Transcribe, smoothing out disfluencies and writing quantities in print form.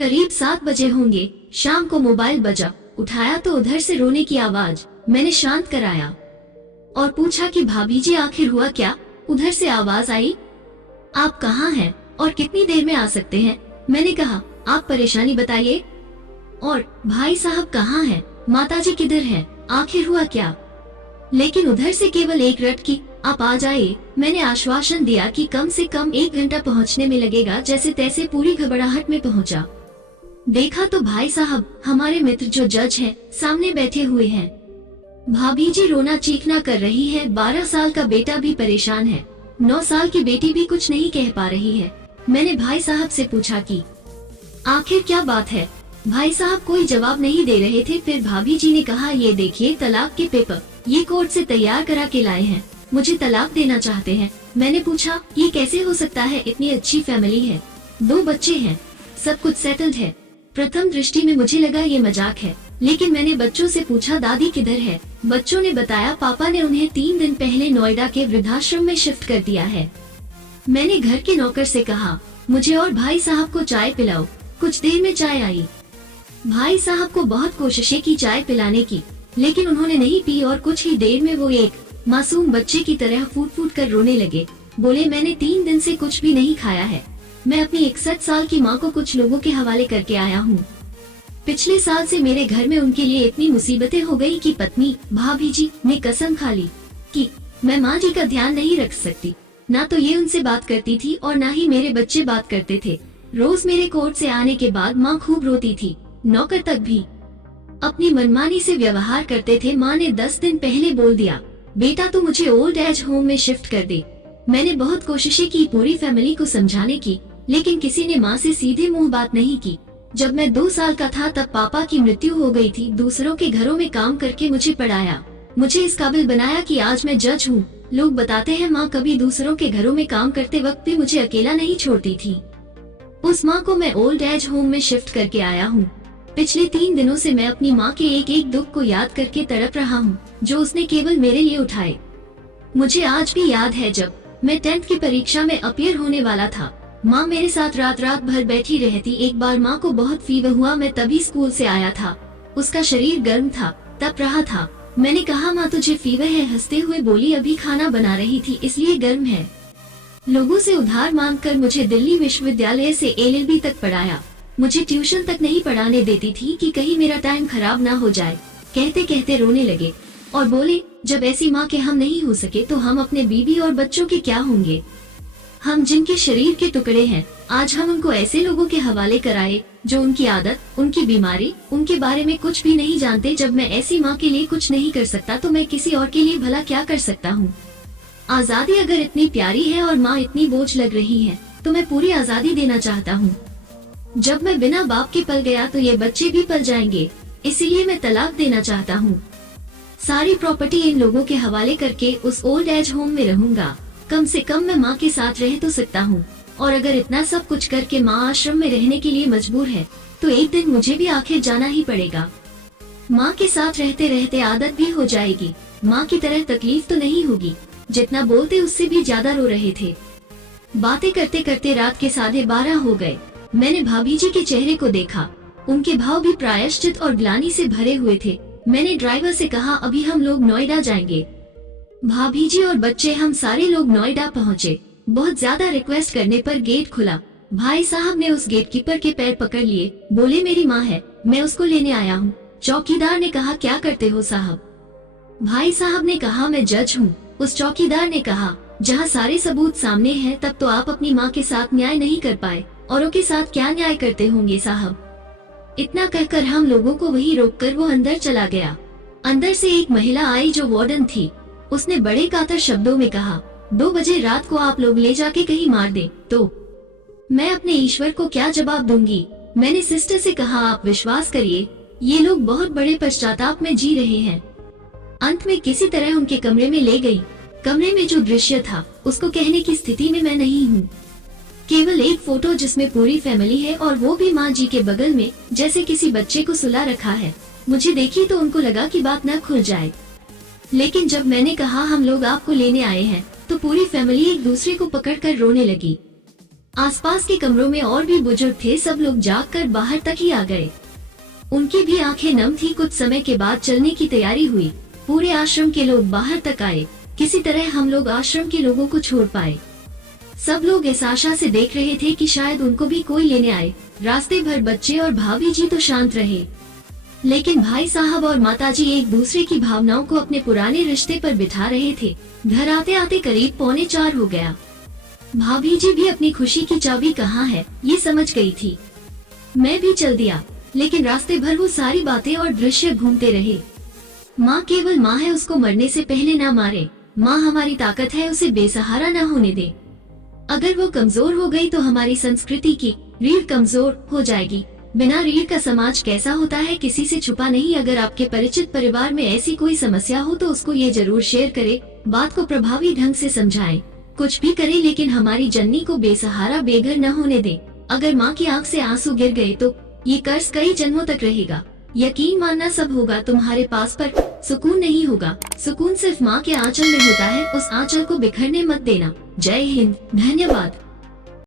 करीब 7 बजे होंगे। शाम को मोबाइल बजा, उठाया तो उधर से रोने की आवाज। मैंने शांत कराया और पूछा कि भाभी जी आखिर हुआ क्या। उधर से आवाज आई, आप कहाँ हैं और कितनी देर में आ सकते हैं। मैंने कहा, आप परेशानी बताइए। और भाई साहब कहाँ हैं, माताजी किधर हैं, आखिर हुआ क्या। लेकिन उधर से केवल एक रट की, आप आ जाइए। मैंने आश्वासन दिया कि कम से कम 1 घंटा पहुंचने में लगेगा। जैसे तैसे पूरी घबराहट में पहुंचा। देखा तो भाई साहब, हमारे मित्र जो जज हैं, सामने बैठे हुए हैं। भाभी जी रोना चीखना कर रही है। 12 साल का बेटा भी परेशान है। 9 साल की बेटी भी कुछ नहीं कह पा रही है। मैंने भाई साहब से पूछा कि आखिर क्या बात है। भाई साहब कोई जवाब नहीं दे रहे थे। फिर भाभी जी ने कहा, ये देखिए तलाक के पेपर, ये कोर्ट से तैयार करा के लाए हैं, मुझे तलाक देना चाहते हैं। मैंने पूछा, ये कैसे हो सकता है, इतनी अच्छी फैमिली है, 2 बच्चे हैं, सब कुछ सेटल्ड है। प्रथम दृष्टि में मुझे लगा ये मजाक है, लेकिन मैंने बच्चों से पूछा, दादी किधर है। बच्चों ने बताया, पापा ने उन्हें 3 दिन पहले नोएडा के वृद्धाश्रम में शिफ्ट कर दिया है। मैंने घर के नौकर से कहा, मुझे और भाई साहब को चाय पिलाओ। कुछ देर में चाय आई। भाई साहब को बहुत कोशिशें की चाय पिलाने की, लेकिन उन्होंने नहीं पी और कुछ ही देर में वो एक मासूम बच्चे की तरह फूट फूट कर रोने लगे। बोले, मैंने 3 दिन से कुछ भी नहीं खाया है। मैं अपनी 61 साल की माँ को कुछ लोगों के हवाले करके आया हूँ। पिछले साल से मेरे घर में उनके लिए इतनी मुसीबतें हो गई कि पत्नी भाभी जी ने कसम खा ली कि मैं माँ जी का ध्यान नहीं रख सकती। ना तो ये उनसे बात करती थी और ना ही मेरे बच्चे बात करते थे। रोज मेरे कोर्ट से आने के बाद माँ खूब रोती थी, नौकर तक भी अपनी मनमानी से व्यवहार करते थे। माँ ने 10 दिन पहले बोल दिया, बेटा तू मुझे ओल्ड एज होम में शिफ्ट कर दे। मैंने बहुत कोशिशें की पूरी फैमिली को समझाने की, लेकिन किसी ने माँ से सीधे मुंह बात नहीं की। जब मैं 2 साल का था तब पापा की मृत्यु हो गई थी। दूसरों के घरों में काम करके मुझे पढ़ाया, मुझे इस काबिल बनाया कि आज मैं जज हूँ। लोग बताते हैं माँ कभी दूसरों के घरों में काम करते वक्त भी मुझे अकेला नहीं छोड़ती थी। उस माँ को मैं ओल्ड एज होम में शिफ्ट करके आया हूँ। पिछले 3 दिनों से मैं अपनी माँ के एक एक दुख को याद करके तड़प रहा हूँ, जो उसने केवल मेरे लिए उठाए। मुझे आज भी याद है जब मैं 10th की परीक्षा में अपीयर होने वाला था। माँ मेरे साथ रात रात भर बैठी रहती। एक बार माँ को बहुत फीवर हुआ, मैं तभी स्कूल से आया था। उसका शरीर गर्म था, तप रहा था। मैंने कहा, माँ तुझे फीवर है। हंसते हुए बोली, अभी खाना बना रही थी इसलिए गर्म है। लोगों से उधार मांगकर मुझे दिल्ली विश्वविद्यालय से LLB तक पढ़ाया। मुझे ट्यूशन तक नहीं पढ़ाने देती थी कि कहीं मेरा टाइम खराब ना हो जाए। कहते कहते रोने लगे और बोले, जब ऐसी माँ के हम नहीं हो सके तो हम अपने बीवी और बच्चों के क्या होंगे। हम जिनके शरीर के टुकड़े हैं, आज हम उनको ऐसे लोगों के हवाले कराए जो उनकी आदत, उनकी बीमारी, उनके बारे में कुछ भी नहीं जानते। जब मैं ऐसी माँ के लिए कुछ नहीं कर सकता तो मैं किसी और के लिए भला क्या कर सकता हूँ। आजादी अगर इतनी प्यारी है और माँ इतनी बोझ लग रही है, तो मैं पूरी आजादी देना चाहता हूँ। जब मैं बिना बाप के पल गया तो ये बच्चे भी पल जाएंगे, इसीलिए मैं तलाक देना चाहता हूँ। सारी प्रॉपर्टी इन लोगों के हवाले करके उस ओल्ड एज होम में रहूंगा। कम से कम मैं माँ के साथ रह तो सकता हूँ, और अगर इतना सब कुछ करके माँ आश्रम में रहने के लिए मजबूर है तो एक दिन मुझे भी आखिर जाना ही पड़ेगा। माँ के साथ रहते रहते आदत भी हो जाएगी। माँ की तरह तकलीफ तो नहीं होगी। जितना बोलते उससे भी ज्यादा रो रहे थे। बातें करते करते रात के 12:30 हो गए। मैंने भाभी जी के चेहरे को देखा, उनके भाव भी प्रायश्चित और ग्लानि से भरे हुए थे। मैंने ड्राइवर से कहा, अभी हम लोग नोएडा जाएंगे। भाभी जी और बच्चे, हम सारे लोग नोएडा पहुँचे। बहुत ज्यादा रिक्वेस्ट करने पर गेट खुला। भाई साहब ने उस गेट कीपर के पैर पकड़ लिए, बोले, मेरी माँ है, मैं उसको लेने आया हूँ। चौकीदार ने कहा, क्या करते हो साहब। भाई साहब ने कहा, मैं जज हूँ। उस चौकीदार ने कहा, जहाँ सारे सबूत सामने हैं तब तो आप अपनी माँ के साथ न्याय नहीं कर पाए, औरों के साथ क्या न्याय करते होंगे साहब। इतना कहकर हम लोगों को वहीं रोककर वो अंदर चला गया। अंदर से एक महिला आई जो वार्डन थी। उसने बड़े कातर शब्दों में कहा, 2 बजे रात को आप लोग ले जाके कहीं मार दे तो मैं अपने ईश्वर को क्या जवाब दूंगी। मैंने सिस्टर से कहा, आप विश्वास करिए, ये लोग बहुत बड़े पश्चाताप में जी रहे हैं। अंत में किसी तरह उनके कमरे में ले गई। कमरे में जो दृश्य था उसको कहने की स्थिति में मैं नहीं हूँ। केवल एक फोटो जिसमें पूरी फैमिली है और वो भी माँ जी के बगल में, जैसे किसी बच्चे को सुला रखा है। मुझे देखी तो उनको लगा कि बात न खुल जाए, लेकिन जब मैंने कहा हम लोग आपको लेने आए हैं तो पूरी फैमिली एक दूसरे को पकड़कर रोने लगी। आसपास के कमरों में और भी बुजुर्ग थे, सब लोग जाग कर बाहर तक ही आ गए। उनकी भी आंखें नम थी। कुछ समय के बाद चलने की तैयारी हुई। पूरे आश्रम के लोग बाहर तक आए। किसी तरह हम लोग आश्रम के लोगों को छोड़ पाए। सब लोग इस आशा से देख रहे थे कि शायद उनको भी कोई लेने आए। रास्ते भर बच्चे और भाभी जी तो शांत रहे, लेकिन भाई साहब और माताजी एक दूसरे की भावनाओं को अपने पुराने रिश्ते पर बिठा रहे थे। घर आते आते करीब 3:45 हो गया। भाभी जी भी अपनी खुशी की चाबी कहाँ है ये समझ गई थी। मैं भी चल दिया, लेकिन रास्ते भर वो सारी बातें और दृश्य घूमते रहे। माँ केवल माँ है, उसको मरने से पहले ना मारे। माँ हमारी ताकत है, उसे बेसहारा ना होने दे। अगर वो कमजोर हो गई तो हमारी संस्कृति की रीढ़ कमजोर हो जाएगी। बिना रीढ़ का समाज कैसा होता है किसी से छुपा नहीं। अगर आपके परिचित परिवार में ऐसी कोई समस्या हो तो उसको ये जरूर शेयर करे, बात को प्रभावी ढंग से समझाएं। कुछ भी करे लेकिन हमारी जननी को बेसहारा बेघर न होने दे। अगर माँ की आंख से आंसू गिर गए तो ये कर्ज कई जन्मों तक रहेगा। यकीन मानना सब होगा तुम्हारे पास, पर सुकून नहीं होगा। सुकून सिर्फ माँ के आंचल में होता है, उस आंचल को बिखरने मत देना। जय हिंद, धन्यवाद।